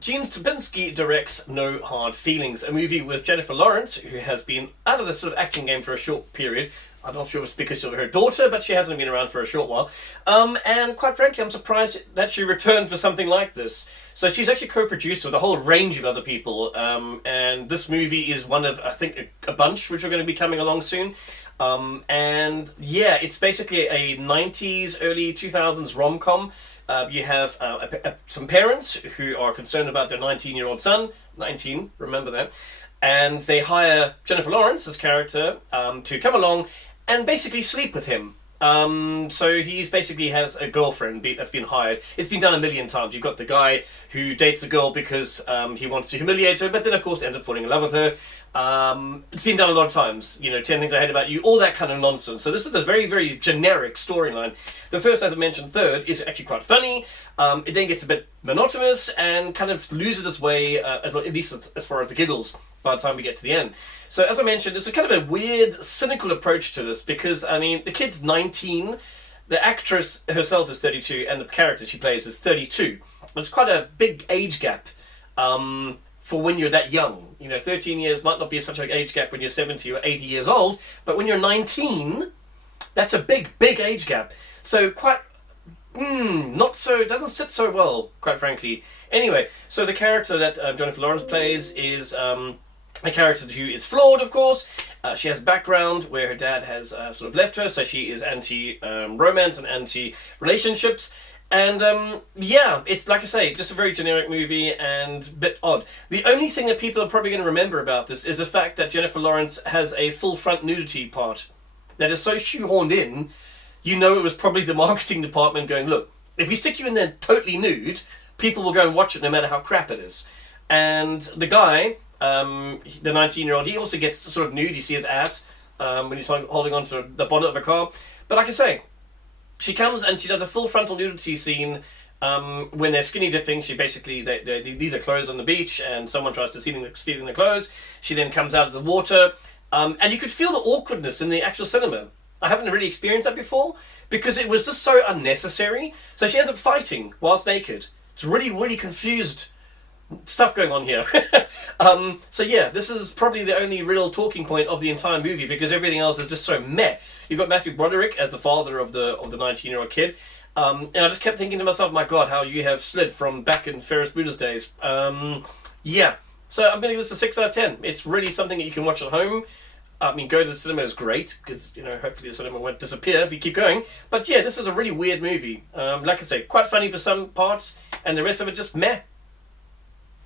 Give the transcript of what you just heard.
Gene Stupinski directs No Hard Feelings, a movie with Jennifer Lawrence, who has been out of the sort of acting game for a short period. I'm not sure if it's because of her daughter, but she hasn't been around for a short while. And quite frankly, I'm surprised that she returned for something like this. So she's actually co-produced with a whole range of other people, and this movie is one of, I think, a bunch which are going to be coming along soon. And yeah, it's basically a 90s, early 2000s rom-com. You have some parents who are concerned about their 19-year-old son, 19, remember that, and they hire Jennifer Lawrence's character to come along and basically sleep with him. So he's basically has a girlfriend that's been hired. It's been done a million times. You've got the guy who dates a girl because he wants to humiliate her, but then of course ends up falling in love with her. It's been done a lot of times. 10 Things I Hate About You, all that kind of nonsense. So this is a very, very generic storyline. The first, as I mentioned, third, is actually quite funny. It then gets a bit monotonous and kind of loses its way, at least as far as the giggles, by the time we get to the end. So as I mentioned, it's a kind of a weird, cynical approach to this because, I mean, the kid's 19, the actress herself is 32, and the character she plays is 32. It's quite a big age gap for when you're that young. 13 years might not be such an age gap when you're 70 or 80 years old, but when you're 19, that's a big, big age gap. So quite, not so, it doesn't sit so well, quite frankly. Anyway, so the character that Jennifer Lawrence plays is a character who is flawed, of course. She has a background where her dad has sort of left her, so she is anti-romance and anti-relationships. And yeah, it's like I say, just a very generic movie and a bit odd. The only thing that people are probably going to remember about this is the fact that Jennifer Lawrence has a full front nudity part that is so shoehorned in, it was probably the marketing department going, look, if we stick you in there totally nude, people will go and watch it no matter how crap it is. And the guy, the 19-year-old, he also gets sort of nude. You see his ass when he's holding onto the bonnet of a car. But like I say, she comes and she does a full frontal nudity scene when they're skinny dipping. She basically, they leave their clothes on the beach and someone tries to steal the clothes. She then comes out of the water and you could feel the awkwardness in the actual cinema. I haven't really experienced that before because it was just so unnecessary. So she ends up fighting whilst naked. It's really, really confused stuff going on here. So yeah, this is probably the only real talking point of the entire movie because everything else is just so meh. You've got Matthew Broderick as the father of the 19-year-old kid, and I just kept thinking to myself, my God, how you have slid from back in Ferris Bueller's days. Yeah, so I'm going to give this a 6 out of 10. It's really something that you can watch at home. I mean, go to the cinema is great because hopefully the cinema won't disappear if you keep going. But yeah, this is a really weird movie. Like I say, quite funny for some parts, and the rest of it just meh.